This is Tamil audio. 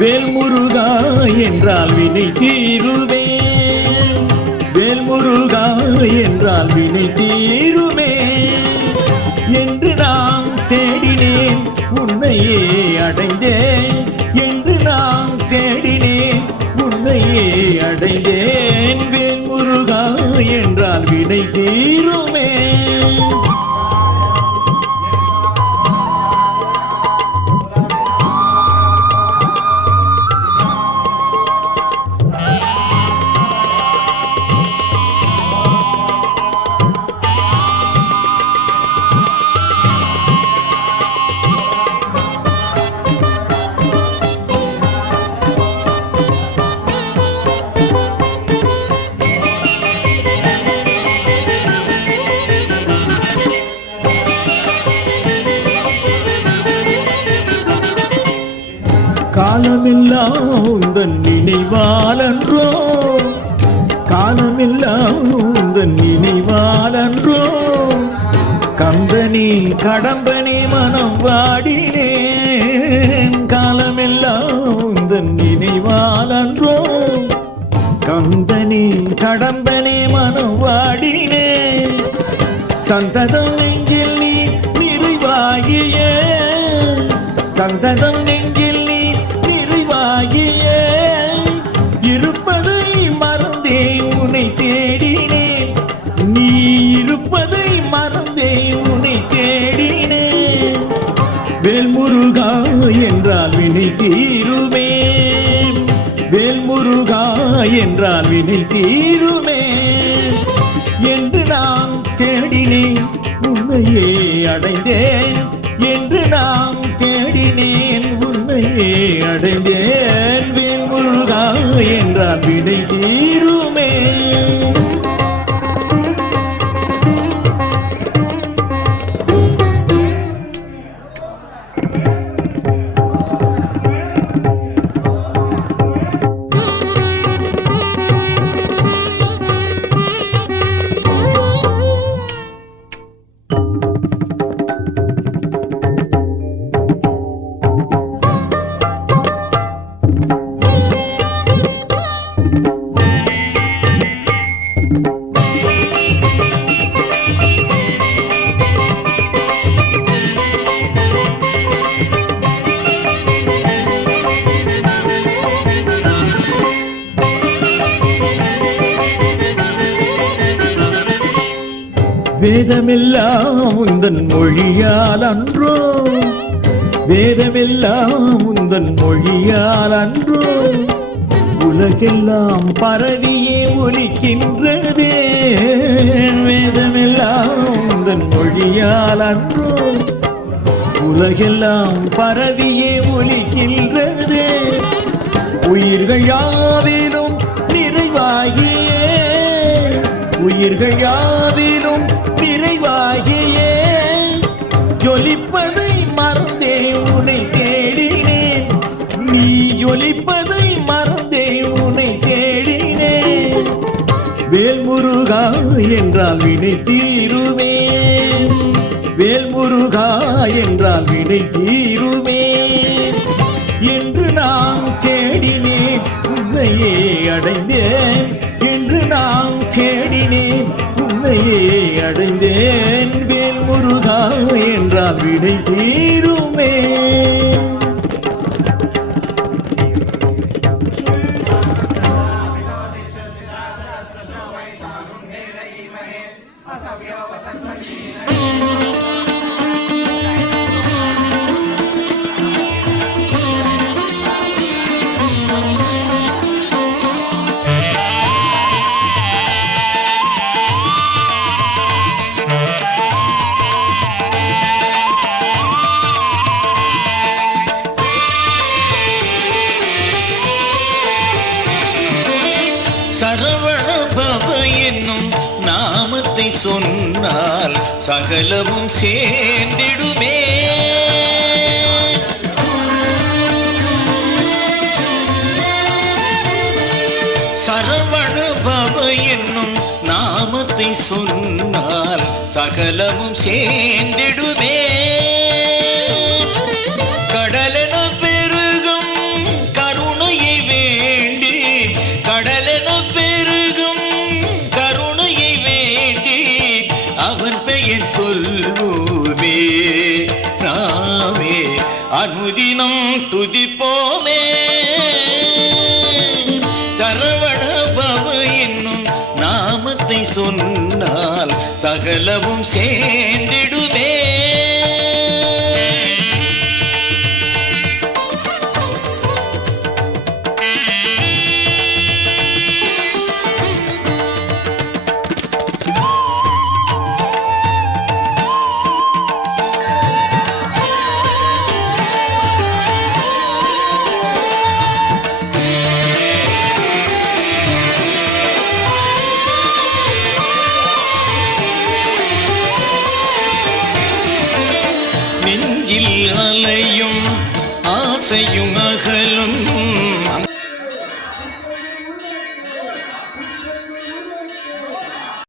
வேல்முருகா என்றால் வினை தீருமே, வேல்முருகா என்றால் வினை தீருமே என்று நான் தேடினேன், உன்னையே அடைந்தேன் என்று நான் தேடினேன், உன்னையே அடைந்தேன். வேல்முருகா என்றால் வினை தீருமே. காலமெல்லாம் உந்தன் நினைவாலன்றோ, காலமெல்லாம் உந்தன் நினைவாலன்றோ, கந்தனே கடம்பனே மனம் வாடினேன். காலமெல்லாம் உந்தன் நினைவாலன்றோ, கந்தனே கடம்பனே மனம் வாடினேன். சந்ததம் நெஞ்சில் நீ நிறைவாகிய, சந்ததம் நெஞ்சில் நீ நிறைவாகிய, இருப்பதை மறந்தே உன்னை தேடினேன், நீ இருப்பதை மறந்தே உன்னை தேடினேன். வேல்முருகா என்றால் வினை தீருமே, வேல்முருகா என்றால் வினை தீருமே என்று நான் தேடினேன், உன்னையே அடைந்தேன் என்று நான் தேடினேன், உன்னையே அடைந்தேன். வேல்முருகா என்றால் வினை தீருமே. வேதமெல்லாம் உந்தன் மொழியால் அன்றோ, வேதமெல்லாம் உந்தன் மொழியால் அன்றோ, உலகெல்லாம் பரவியே ஒலிக்கின்றதே. வேதமெல்லாம் உந்தன் மொழியால் அன்றோ, உலகெல்லாம் பரவியே ஒலிக்கின்றதே. உயிர்கள் யாவிலும் நிறைவாகியே, உயிர்கள் யாவிலும் நிறைவாகியே, ஜொலிப்பதை மறந்தே உன்னை தேடினேன், நீ ஜொலிப்பதை மறந்தே உன்னை தேடினேன். வேல்முருகா என்றால் வினை தீருமே, வேல்முருகா என்றால் வினை தீருமே என்று நான் தேடினேன், உன்னையே அடைந்தேன் என்று நான் தேடினேன், உன்னையே அடைந்தேன். வேல்முருகா என்றால் வினை தீருமே. சரவண பவ என்னும் நாமத்தை சொன்னால் சகலமும் சேர்ந்திடுமே. சரவண பவ என்னும் நாமத்தை சொன்னால் சகலமும் சேர்ந்திடுமே. கடலென பெருகும் துதிப்போமே. சரவண பவ என்னும் நாமத்தை சொன்னால் சகலமும் சேர்ந்திடுமே. நெஞ்சில் அலையும் ஆசையும் அகலும்